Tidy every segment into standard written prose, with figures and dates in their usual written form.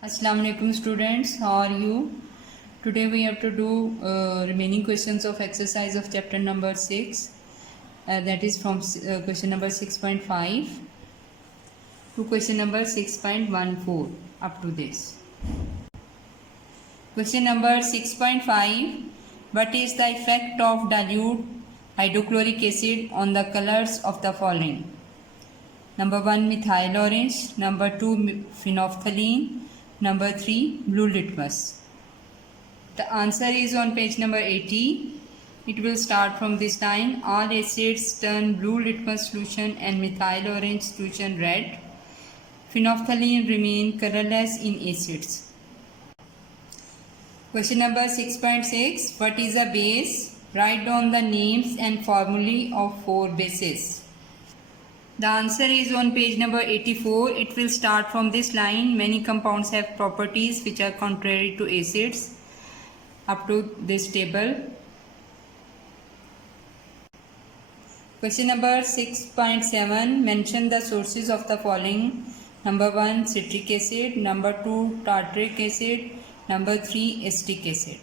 Assalamu alaikum students, how are you? Today we have to do remaining questions of exercise of chapter number 6, that is from question number 6.5 to question number 6.14 up to this. Question number 6.5, what is the effect of dilute hydrochloric acid on the colors of the following? Number 1 methyl orange, number 2 phenolphthalein, number 3 blue litmus. The answer is on page number 80. It will start from this line. All acids turn blue litmus solution and methyl orange solution red. Phenolphthalein remain colorless in acids. Question number 6.6. What is a base? Write down the names and formulae of 4 bases. The answer is on page number 84. It will start from this line. Many compounds have properties which are contrary to acids. Up to this table. Question number 6.7. Mention the sources of the following. Number 1 citric acid. Number 2 tartaric acid. Number 3 acetic acid.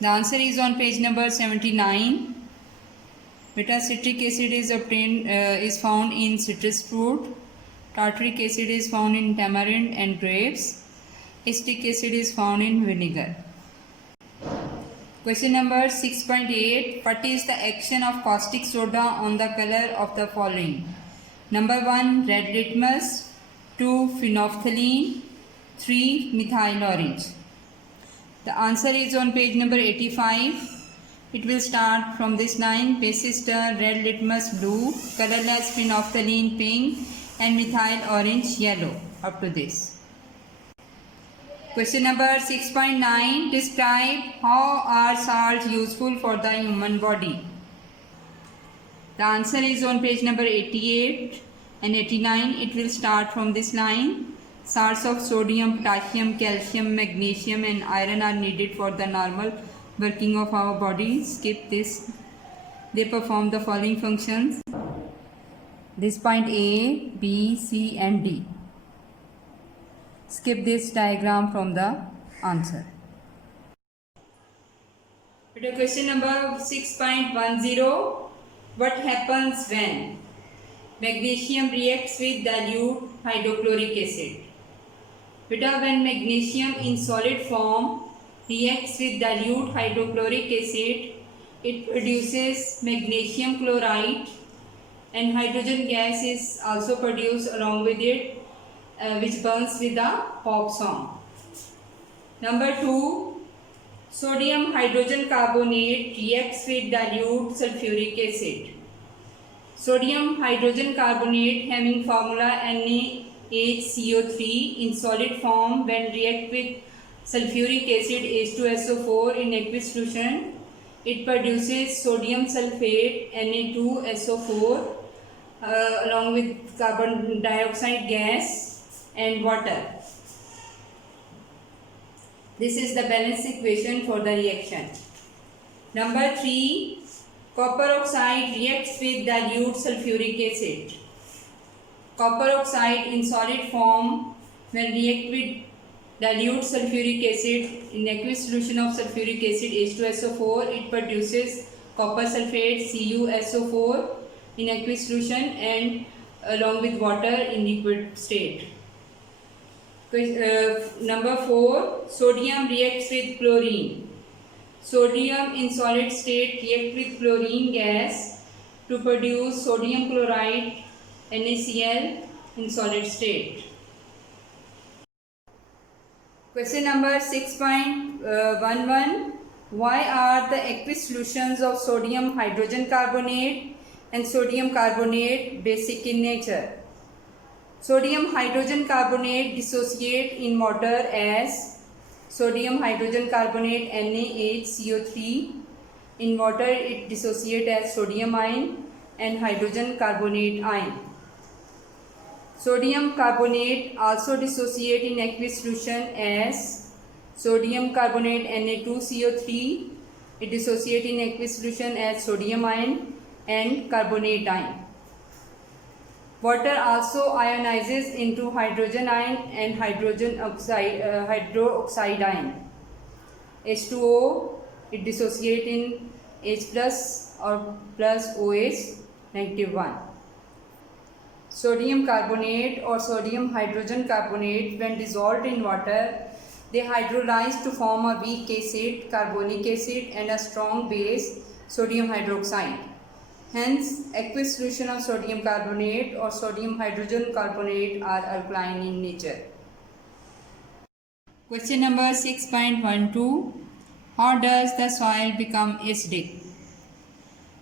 The answer is on page number 79. Beta citric acid is found in citrus fruit. Tartaric acid is found in tamarind and grapes. Acetic acid is found in vinegar. Question number 6.8. What is the action of caustic soda on the color of the following? Number 1 red litmus, 2 phenolphthalein, 3 methyl orange. The answer is on page number 85. It will start from this line. Basis turn red litmus blue, colorless phenolphthalein pink and methyl orange yellow. Up to this. Question number 6.9. Describe how are salts useful for the human body. The answer is on page number 88 and 89. It will start from this line. Salts of sodium, potassium, calcium, magnesium and iron are needed for the normal working of our body. Skip this. They perform the following functions. This point A, B, C and D. Skip this diagram from the answer. Question number 6.10. What happens when magnesium reacts with dilute hydrochloric acid? When magnesium in solid form reacts with dilute hydrochloric acid, it produces magnesium chloride and hydrogen gas is also produced along with it, which burns with a pop song. Number 2, sodium hydrogen carbonate reacts with dilute sulfuric acid. Sodium hydrogen carbonate having formula NaHCO3 in solid form when react with sulfuric acid H2SO4 in aqueous solution, it produces sodium sulfate Na2SO4 along with carbon dioxide gas and water. This is the balance equation for the reaction. Number 3, copper oxide reacts with dilute sulfuric acid. Copper oxide in solid form when react with dilute sulfuric acid in aqueous solution of sulfuric acid H2SO4, it produces copper sulfate CuSO4 in aqueous solution and along with water in liquid state. Number 4, sodium reacts with chlorine. Sodium in solid state reacts with chlorine gas to produce sodium chloride NaCl in solid state. Question number 6.11. Why are the aqueous solutions of sodium hydrogen carbonate and sodium carbonate basic in nature? Sodium hydrogen carbonate dissociate in water as sodium hydrogen carbonate NaHCO3. In water it dissociate as sodium ion and hydrogen carbonate ion. Sodium carbonate also dissociate in aqueous solution as sodium carbonate Na2CO3. It dissociate in aqueous solution as sodium ion and carbonate ion. Water also ionizes into hydrogen ion and hydroxide ion. H2O, it dissociates in H plus or plus OH -1. Sodium carbonate or sodium hydrogen carbonate, when dissolved in water, they hydrolyze to form a weak acid, carbonic acid, and a strong base, sodium hydroxide. Hence, aqueous solution of sodium carbonate or sodium hydrogen carbonate are alkaline in nature. Question number 6.12. How does the soil become acidic?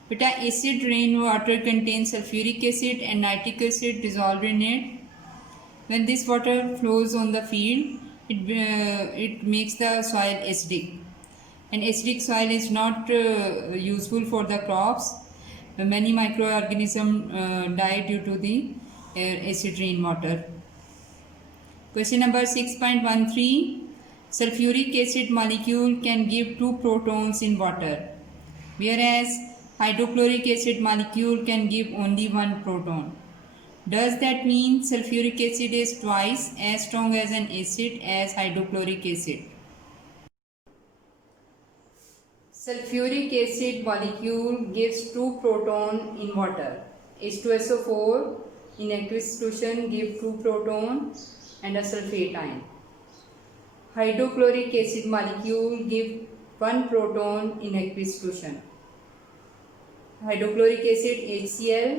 Beta, acid rainwater contains sulfuric acid and nitric acid dissolved in it. When this water flows on the field, it makes the soil acidic. And acidic soil is not useful for the crops. Many microorganisms die due to the acid rainwater. Question number 6.13. Sulfuric acid molecule can give 2 protons in water, whereas hydrochloric acid molecule can give only 1 proton. Does that mean sulfuric acid is twice as strong as an acid as hydrochloric acid? Sulfuric acid molecule gives 2 protons in water. H2SO4 in aqueous solution gives 2 protons and a sulfate ion. Hydrochloric acid molecule gives 1 proton in aqueous solution. Hydrochloric acid HCl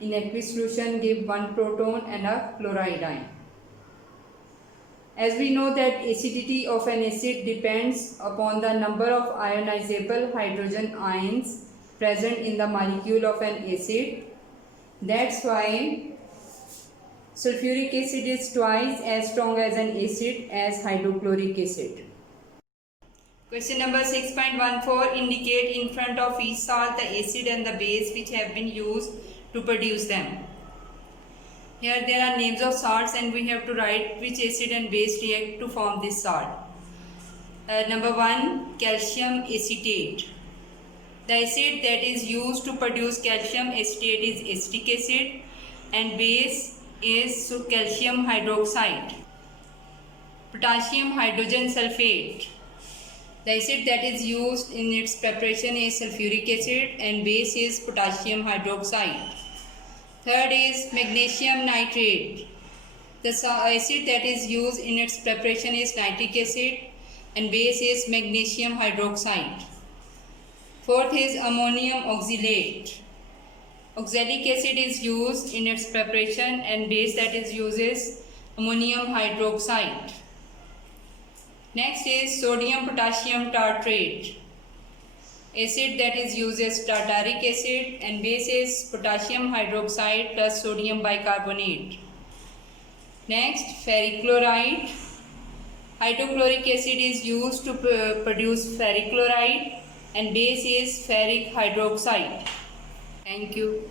in aqueous solution gives 1 proton and a chloride ion. As we know that acidity of an acid depends upon the number of ionizable hydrogen ions present in the molecule of an acid. That's why sulfuric acid is twice as strong as an acid as hydrochloric acid. Question number 6.14. Indicate in front of each salt the acid and the base which have been used to produce them. Here there are names of salts and we have to write which acid and base react to form this salt. Number 1, calcium acetate. The acid that is used to produce calcium acetate is acetic acid and base is calcium hydroxide. Potassium hydrogen sulfate. The acid that is used in its preparation is sulfuric acid and base is potassium hydroxide. Third is magnesium nitrate. The acid that is used in its preparation is nitric acid and base is magnesium hydroxide. Fourth is ammonium oxalate. Oxalic acid is used in its preparation and base that is used is ammonium hydroxide. Next is sodium potassium tartrate. Acid that is used is tartaric acid and base is potassium hydroxide plus sodium bicarbonate. Next, ferric chloride. Hydrochloric acid is used to produce ferric chloride and base is ferric hydroxide. Thank you.